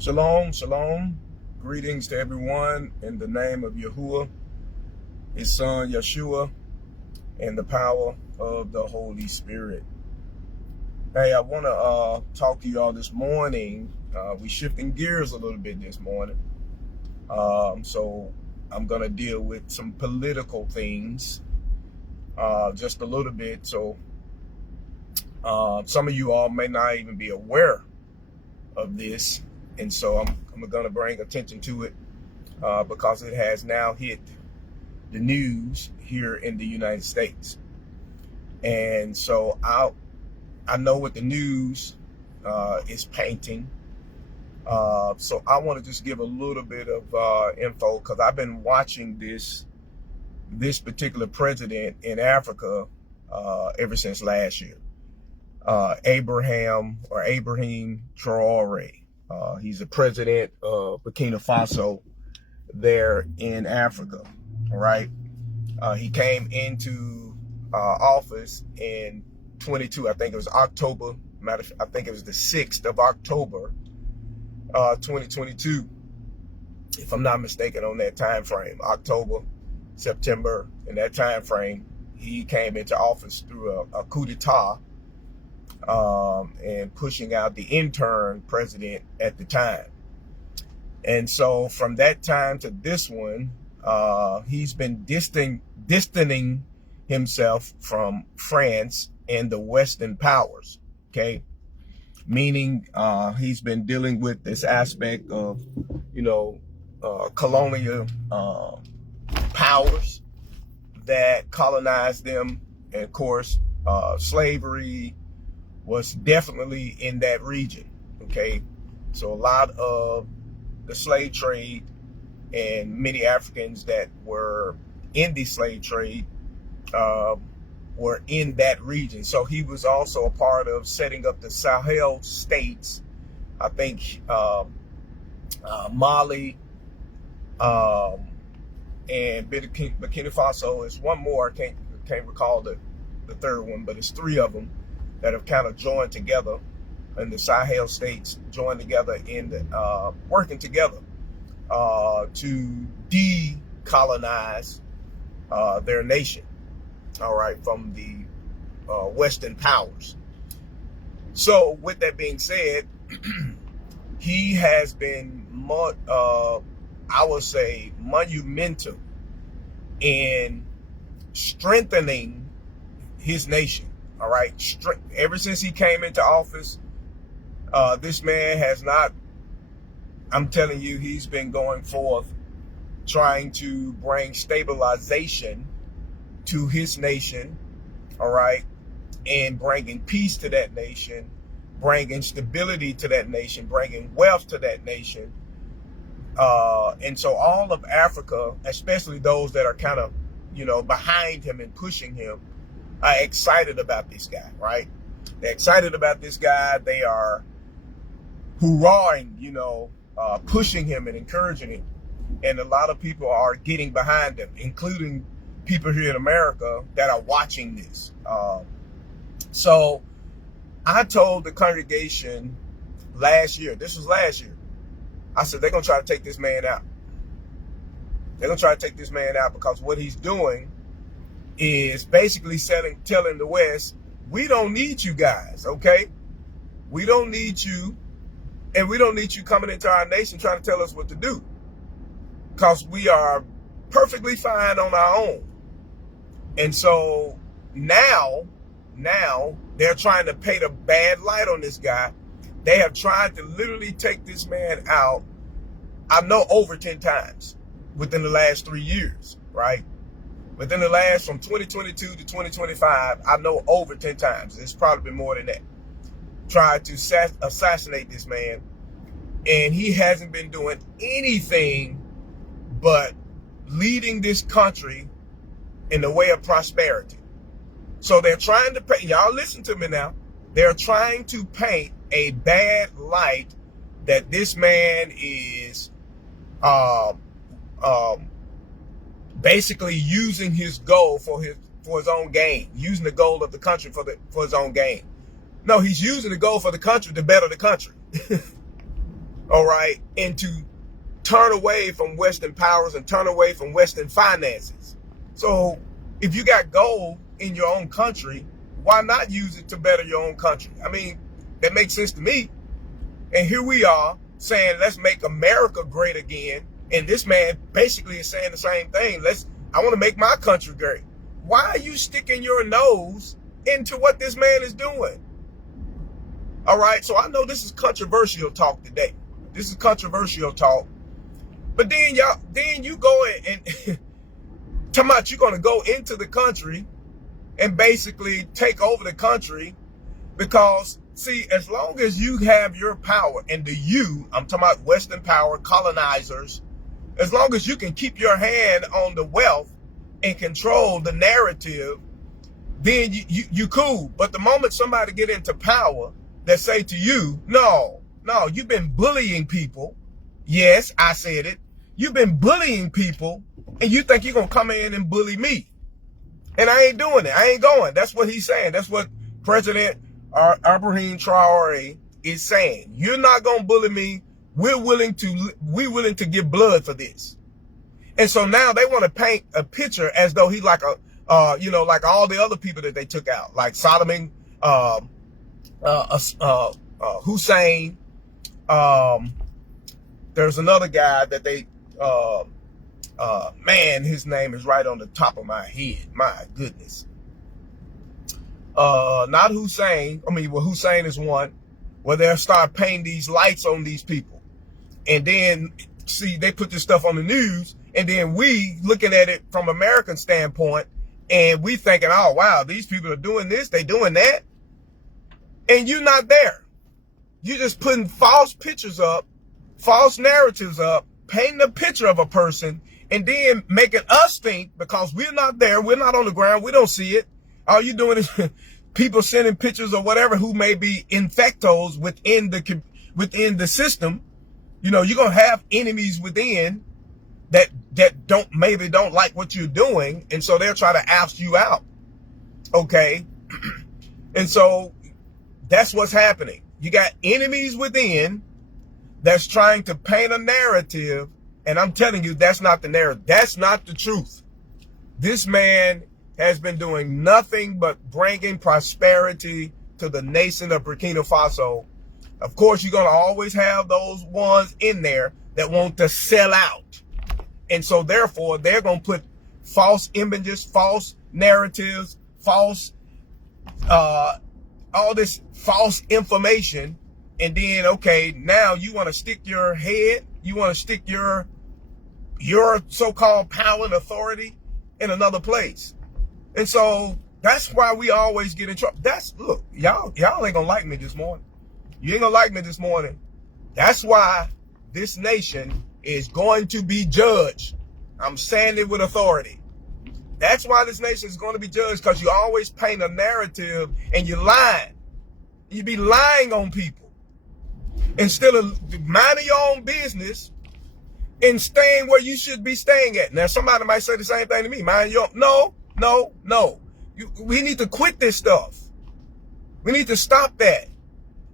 Shalom, shalom. Greetings to everyone in the name of Yahuwah, his son Yeshua, and the power of the Holy Spirit. Hey, I want to talk to you all this morning. We're shifting gears a little bit this morning. So I'm going to deal with some political things just a little bit. So some of you all may not even be aware of this. And so I'm going to bring attention to it because it has now hit the news here in the United States. And so I know what the news is painting. So I want to just give a little bit of info because I've been watching this particular president in Africa ever since last year. Abraham Traore. He's the president of Burkina Faso there in Africa, all right? He came into office in 22, I think it was October, I think it was the 6th of October, 2022, if I'm not mistaken on that time frame, October, September, in that time frame, he came into office through a coup d'etat, and pushing out the interim president at the time. And so from that time to this one, he's been distancing himself from France and the Western powers, okay? Meaning he's been dealing with this aspect of, colonial powers that colonized them. And of course, slavery was definitely in that region, okay? So a lot of the slave trade and many Africans that were in the slave trade were in that region. So he was also a part of setting up the Sahel states. I think Mali and Burkina Faso is one more. I can't recall the third one, but it's three of them that have kind of joined together, and the Sahel states joined together in the working together to decolonize their nation, all right, from the Western powers. So with that being said, he has been, I would say, monumental in strengthening his nation. All right. Ever since he came into office, this man has not, I'm telling you, he's been going forth trying to bring stabilization to his nation. All right. And bringing peace to that nation, bringing stability to that nation, bringing wealth to that nation. And so all of Africa, especially those that are kind of, behind him and pushing him, are excited about this guy, right? They're excited about this guy. They are hoorahing, pushing him and encouraging him. And a lot of people are getting behind him, including people here in America that are watching this. So I told the congregation last year, this was last year, I said, they're going to try to take this man out. They're going to try to take this man out because what he's doing is basically telling the West, we don't need you guys, okay? We don't need you, and we don't need you coming into our nation trying to tell us what to do, because we are perfectly fine on our own. And so now they're trying to paint a bad light on this guy. They have tried to literally take this man out, I know, over 10 times within the last 3 years, right? Within the last, from 2022 to 2025, I know over 10 times. It's probably been more than that. Tried to assassinate this man. And he hasn't been doing anything but leading this country in the way of prosperity. So they're trying to paint, y'all listen to me now. They're trying to paint a bad light that this man is basically using his goal for his own gain, using the goal of the country for his own gain. No, he's using the goal for the country to better the country. all right, and to turn away from Western powers and turn away from Western finances. So if you got gold in your own country, why not use it to better your own country? I mean, that makes sense to me. And here we are saying, let's make America great again. And this man basically is saying the same thing. I want to make my country great. Why are you sticking your nose into what this man is doing? All right. So I know this is controversial talk today. This is controversial talk. But then you go and talking about you're going to go into the country and basically take over the country because, see, as long as you have your power, and I'm talking about Western power, colonizers, as long as you can keep your hand on the wealth and control the narrative, then you cool. But the moment somebody get into power that say to you, no, you've been bullying people. Yes, I said it. You've been bullying people, and you think you're going to come in and bully me. And I ain't doing it. I ain't going. That's what he's saying. That's what President Abrahin Traore is saying. You're not going to bully me. We're willing to give blood for this. And so now they want to paint a picture as though he's like like all the other people that they took out, like Saddam Hussein. There's another guy that they, man, his name is right on the top of my head. My goodness. Not Hussein. Well, Hussein is one where they'll start painting these lights on these people. And then, see, they put this stuff on the news, and then we looking at it from American standpoint, and we thinking, oh, wow, these people are doing this, they doing that. And you're not there. You're just putting false pictures up, false narratives up, painting a picture of a person, and then making us think, because we're not there, we're not on the ground, we don't see it. All you're doing is people sending pictures or whatever who may be infectos within the system. You know, you're going to have enemies within that maybe don't like what you're doing. And so they'll try to oust you out. Okay. And so that's what's happening. You got enemies within that's trying to paint a narrative. And I'm telling you, that's not the narrative. That's not the truth. This man has been doing nothing but bringing prosperity to the nation of Burkina Faso. Of course, you're going to always have those ones in there that want to sell out. And so therefore, they're going to put false images, false narratives, false, all this false information. And then, okay, now you want to stick your head, you want to stick your so-called power and authority in another place. And so that's why we always get in trouble. Look, y'all ain't gonna like me this morning. You ain't gonna like me this morning. That's why this nation is going to be judged. I'm saying it with authority. That's why this nation is going to be judged, because you always paint a narrative and you're lying. You be lying on people instead of minding your own business and staying where you should be staying at. Now, somebody might say the same thing to me. No. We need to quit this stuff. We need to stop that.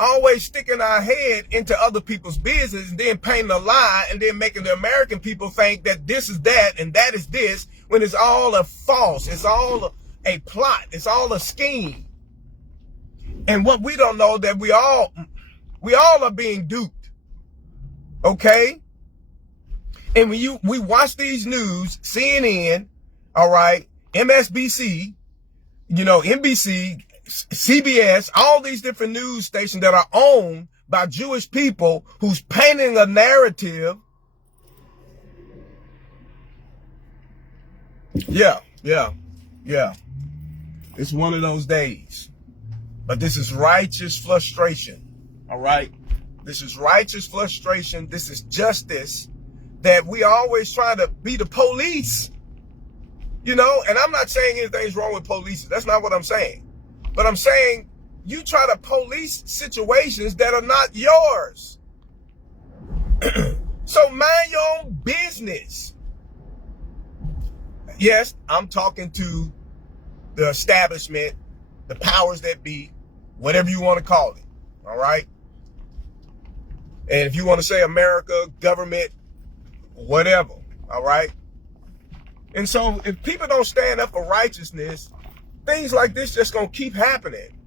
Always sticking our head into other people's business and then painting a lie and then making the American people think that this is that and that is this, when it's all a false. It's all a plot. It's all a scheme. And what we don't know, that we all are being duped. Okay? And when we watch these news, CNN, all right, MSNBC, NBC, CBS, all these different news stations that are owned by Jewish people who's painting a narrative. Yeah. It's one of those days. But this is righteous frustration. All right. This is righteous frustration. This is justice, that we always try to be the police. And I'm not saying anything's wrong with police. That's not what I'm saying. But I'm saying you try to police situations that are not yours. So mind your own business. Yes, I'm talking to the establishment, the powers that be, whatever you want to call it. All right. And if you want to say America, government, whatever, all right? And so if people don't stand up for righteousness, things like this just gonna keep happening.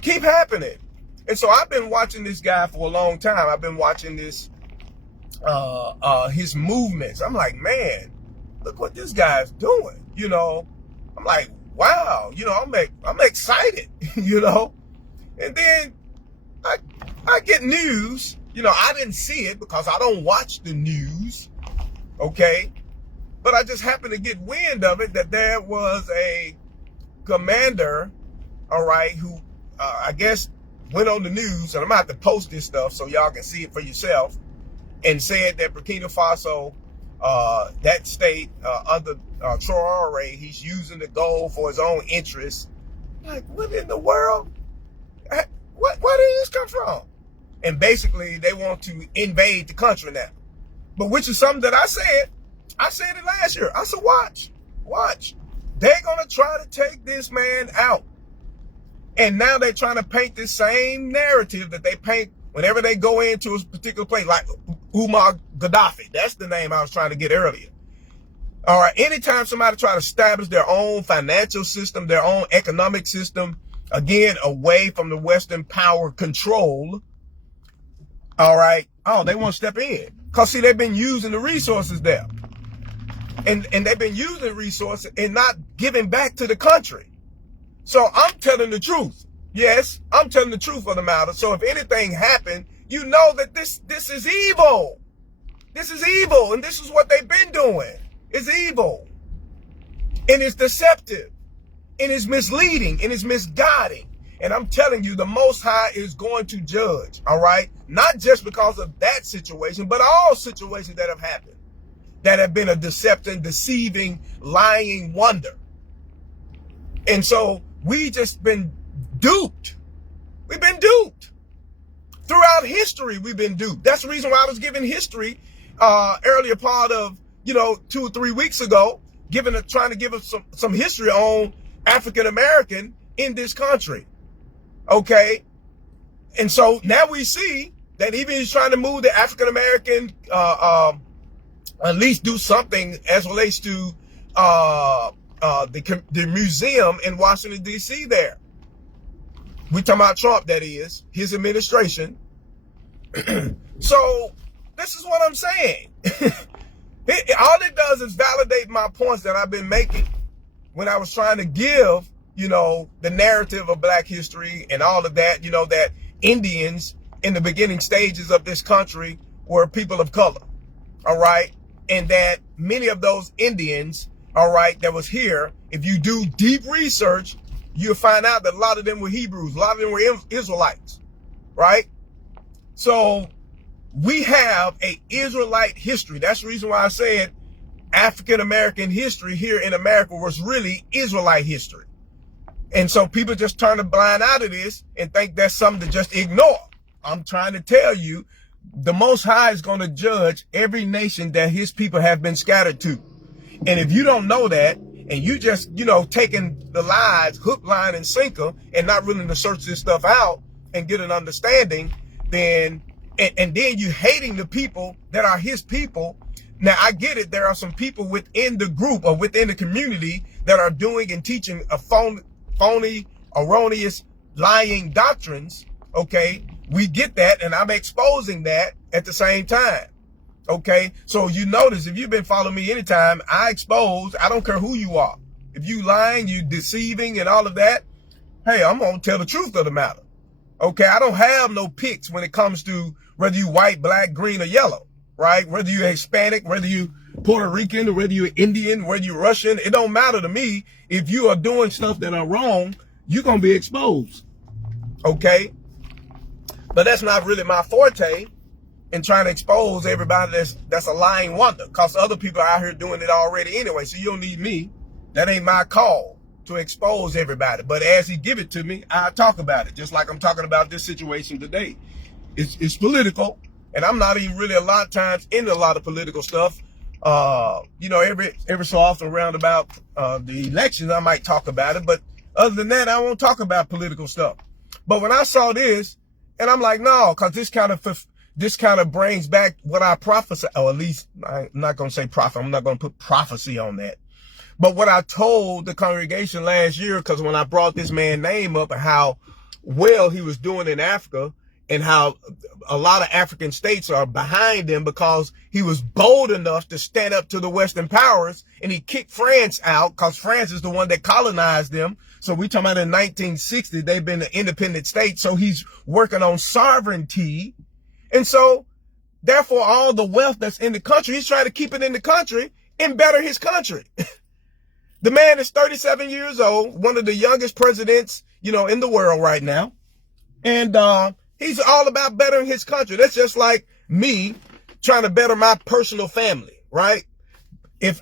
Keep happening. And so I've been watching this guy for a long time. I've been watching this, his movements. I'm like, man, look what this guy's doing. You know, I'm like, wow, you know, I'm excited, you know? And then I get news, you know, I didn't see it because I don't watch the news, okay? But I just happened to get wind of it that there was a commander, all right, who I guess went on the news, and I'm gonna have to post this stuff so y'all can see it for yourself, and said that Burkina Faso, that state under Traore, he's using the gold for his own interests. Like, what in the world? Where did this come from? And basically, they want to invade the country now. But which is something that I said it last year. I said, watch. They're going to try to take this man out. And now they're trying to paint this same narrative that they paint whenever they go into a particular place, like Umar Gaddafi. That's the name I was trying to get earlier. All right, anytime somebody try to establish their own financial system, their own economic system, again, away from the Western power control, all right, they want to step in. Because, see, they've been using the resources there. And they've been using resources and not giving back to the country. So I'm telling the truth. Yes, I'm telling the truth of the matter. So if anything happened, you know that this is evil. This is evil, and this is what they've been doing. It's evil. And it's deceptive. And it's misleading. And it's misguiding. And I'm telling you, the Most High is going to judge, all right? Not just because of that situation, but all situations that have happened, that have been a deceptive, deceiving, lying wonder. And so we just been duped. We've been duped. Throughout history, we've been duped. That's the reason why I was giving history earlier part of, 2 or 3 weeks ago, trying to give us some history on African American in this country. Okay? And so now we see that even he's trying to move the African American, at least do something as relates to the museum in Washington, D.C. there. We talking about Trump, that is, his administration. So this is what I'm saying. All it does is validate my points that I've been making when I was trying to give, the narrative of Black history and all of that, that Indians in the beginning stages of this country were people of color. All right. And that many of those Indians, all right, that was here, if you do deep research, you'll find out that a lot of them were Hebrews, a lot of them were Israelites, right? So we have a Israelite history. That's the reason why I said African American history here in America was really Israelite history. And so people just turn a blind eye to this and think that's something to just ignore. I'm trying to tell you, the Most High is going to judge every nation that his people have been scattered to. And if you don't know that, and you just, taking the lies, hook, line, and sinker, and not willing to search this stuff out and get an understanding, then, and then you hating the people that are his people. Now, I get it. There are some people within the group or within the community that are doing and teaching a phony, erroneous, lying doctrines. Okay, we get that, and I'm exposing that at the same time. Okay, so you notice, if you've been following me anytime, I expose, I don't care who you are. If you lying, you deceiving and all of that, hey, I'm going to tell the truth of the matter. Okay, I don't have no picks when it comes to whether you white, black, green, or yellow, right? Whether you're Hispanic, whether you Puerto Rican, or whether you're Indian, whether you're Russian, it don't matter to me. If you are doing stuff that are wrong, you're going to be exposed. Okay, but that's not really my forte. And trying to expose everybody that's a lying wonder, because other people are out here doing it already anyway. So you don't need me. That ain't my call to expose everybody. But as he give it to me, I talk about it. Just like I'm talking about this situation today. It's political, and I'm not even really a lot of times into a lot of political stuff. Every so often around about the elections, I might talk about it. But other than that, I won't talk about political stuff. But when I saw this, and I'm like, no, because this kind of this kind of brings back what I prophesied, or at least I'm not going to say prophet. I'm not going to put prophecy on that. But what I told the congregation last year, because when I brought this man's name up and how well he was doing in Africa and how a lot of African states are behind him because he was bold enough to stand up to the Western powers and he kicked France out because France is the one that colonized them. So we talking about in 1960, they've been an independent state. So he's working on sovereignty. And so therefore all the wealth that's in the country, he's trying to keep it in the country and better his country. The man is 37 years old, one of the youngest presidents, in the world right now. And he's all about bettering his country. That's just like me trying to better my personal family, right? If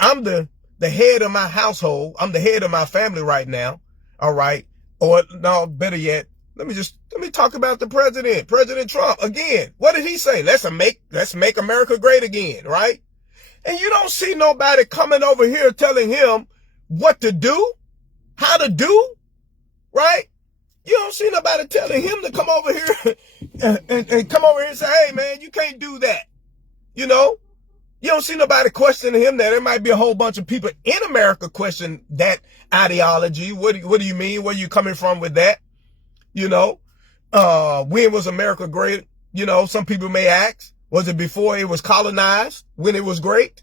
I'm the head of my household, I'm the head of my family right now, all right? Or no, better yet, let me talk about the president, President Trump. Again, what did he say? Let's make America great again, right? And you don't see nobody coming over here telling him what to do, how to do, right? You don't see nobody telling him to come over here and come over here and say, hey, man, you can't do that. You don't see nobody questioning him. That there might be a whole bunch of people in America question that ideology. What do you mean? Where you coming from with that? When was America great? Some people may ask. Was it before it was colonized, when it was great?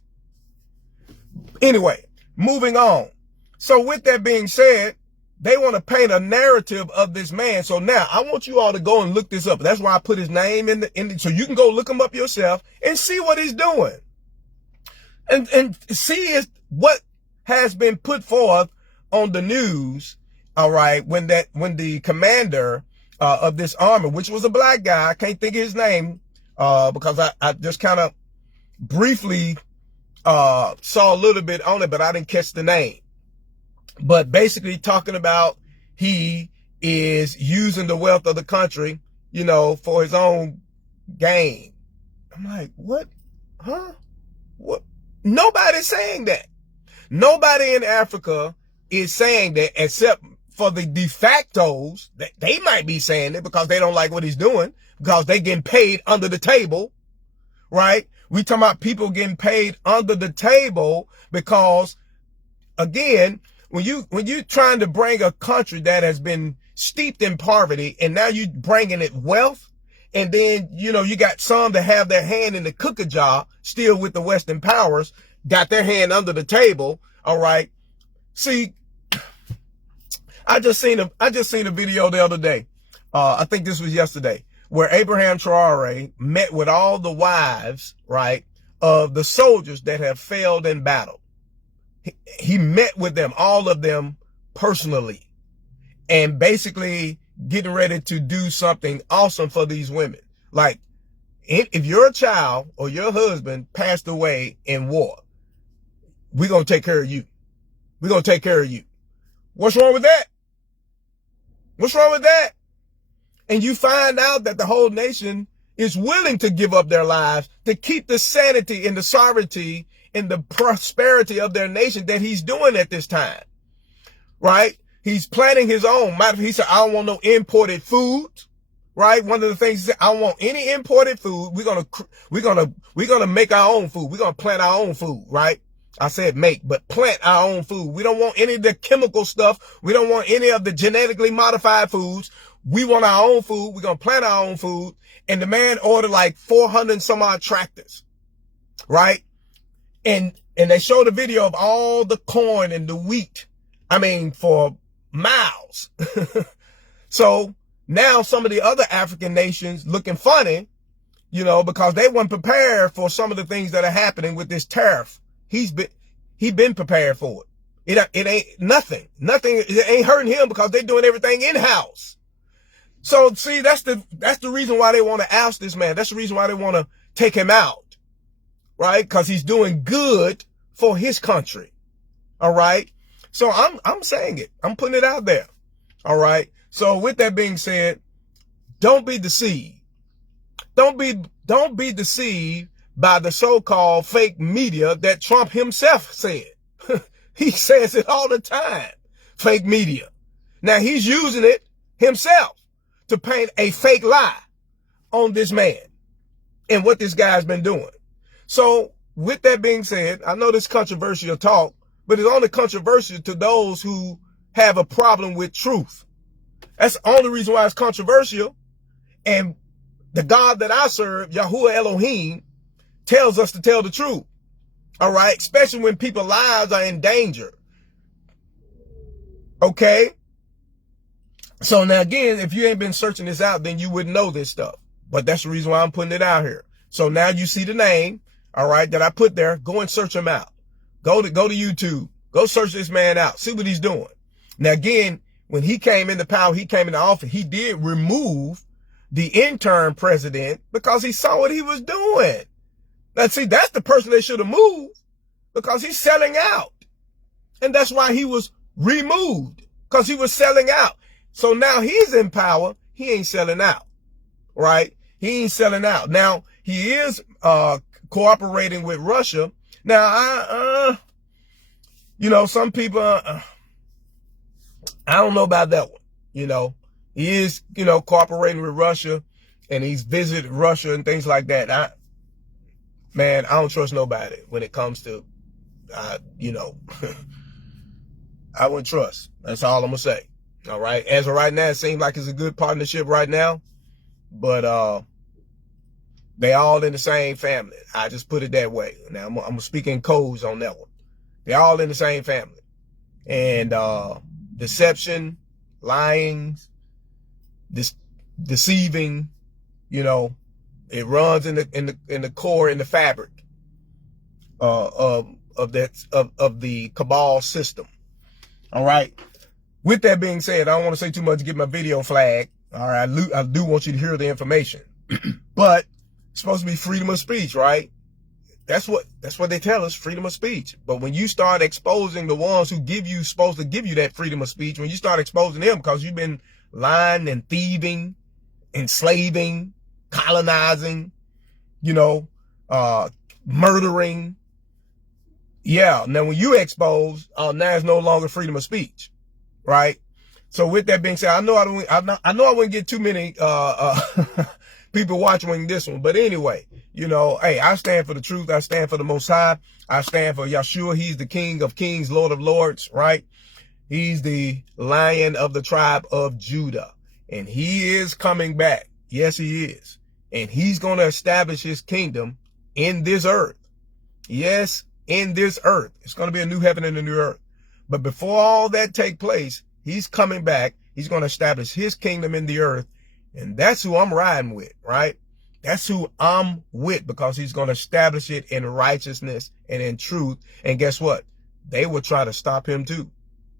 Anyway, moving on. So with that being said, they want to paint a narrative of this man. So now I want you all to go and look this up. That's why I put his name in the so you can go look him up yourself and see what he's doing. And see what has been put forth on the news, all right, when the commander of this army, which was a black guy, I can't think of his name, because I just kind of briefly saw a little bit on it, but I didn't catch the name. But basically talking about he is using the wealth of the country, for his own gain. I'm like, what? Huh? What? Nobody's saying that. Nobody in Africa is saying that except for the de factos. That they might be saying it because they don't like what he's doing, because they getting paid under the table, right? We talking about people getting paid under the table because, again, when you trying to bring a country that has been steeped in poverty and now you bringing it wealth, and then, you got some that have their hand in the cookie jar still with the Western powers, got their hand under the table. All right. See, I just seen a video the other day. I think this was yesterday, where Abrahin Traore met with all the wives, right, of the soldiers that have failed in battle. He met with them, all of them personally, and basically getting ready to do something awesome for these women. Like, if your child or your husband passed away in war, we're going to take care of you. We're going to take care of you. What's wrong with that? What's wrong with that? And you find out that the whole nation is willing to give up their lives to keep the sanity and the sovereignty and the prosperity of their nation that he's doing at this time, right? He's planting his own. He said, I don't want no imported food, right? One of the things he said, I don't want any imported food. We're gonna make our own food. We're gonna plant our own food, right? I said make, but plant our own food. We don't want any of the chemical stuff. We don't want any of the genetically modified foods. We want our own food. We're gonna plant our own food. And the man ordered like 400 and some odd tractors, right? And they showed a video of all the corn and the wheat. I mean, for miles. So now some of the other African nations looking funny, because they weren't prepared for some of the things that are happening with this tariff. He been prepared for it. It ain't nothing. It ain't hurting him because they're doing everything in-house. So see, that's the reason why they want to oust this man. That's the reason why they want to take him out. Right? Because he's doing good for his country. All right. So I'm saying it. I'm putting it out there. All right. So with that being said, don't be deceived. Don't be deceived by the so-called fake media that Trump himself said. He says it all the time. Fake media. Now he's using it himself to paint a fake lie on this man. and what this guy's been doing. So with that being said, I know this controversial talk, but it's only controversial to those who have a problem with truth. That's the only reason why it's controversial. And the God that I serve, Yahuwah Elohim, tells us to tell the truth. All right? Especially when people's lives are in danger. Okay? So now again, if you ain't been searching this out, then you wouldn't know this stuff. But that's the reason why I'm putting it out here. So now you see the name, all right, that I put there. Go and search him out. Go to YouTube. Go search this man out. See what he's doing. Now again, when he came into power, he came into office, he did remove the interim president because he saw what he was doing. Now see, that's the person they should have moved because he's selling out. And that's why he was removed, because he was selling out. So now he's in power. He ain't selling out, right? He ain't selling out. Now, he is cooperating with Russia. Now, you know, some people, I don't know about that one. You know, he is, you know, cooperating with Russia, and he's visited Russia and things like that. Man, I don't trust nobody when it comes to, you know, I wouldn't trust. That's all I'm going to say. All right. As of right now, it seems like it's a good partnership right now, but they all in the same family. I just put it that way. Now I'm speaking codes on that one. They're all in the same family, and deception, lying, deceiving, you know, it runs in the core, in the fabric of the cabal system. All right. With that being said, I don't want to say too much to get my video flagged. All right. I do want you to hear the information, but it's supposed to be freedom of speech, right? That's what they tell us, freedom of speech. But when you start exposing the ones who supposed to give you that freedom of speech, when you start exposing them because you've been lying and thieving, enslaving, colonizing, you know, murdering. Yeah. Now when you expose, now it's no longer freedom of speech. Right. So with that being said, I know I wouldn't get too many, people watching this one, but anyway, you know, hey, I stand for the truth. I stand for the Most High. I stand for Yeshua. He's the King of Kings, Lord of Lords, right? He's the Lion of the tribe of Judah, and he is coming back. Yes, he is. And he's going to establish his kingdom in this earth. Yes, in this earth. It's going to be a new heaven and a new earth. But before all that take place, he's coming back. He's going to establish his kingdom in the earth. And that's who I'm riding with, right? That's who I'm with, because he's going to establish it in righteousness and in truth. And guess what? They will try to stop him too,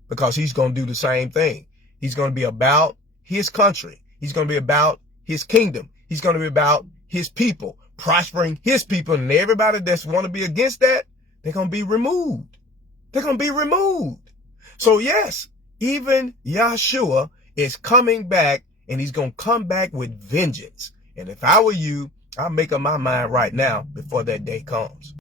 because he's going to do the same thing. He's going to be about his country. He's going to be about his kingdom. He's going to be about his people, prospering his people. And everybody that's want to be against that, they're going to be removed. They're going to be removed. So yes, even Yeshua is coming back, and he's going to come back with vengeance. And if I were you, I'll make up my mind right now before that day comes.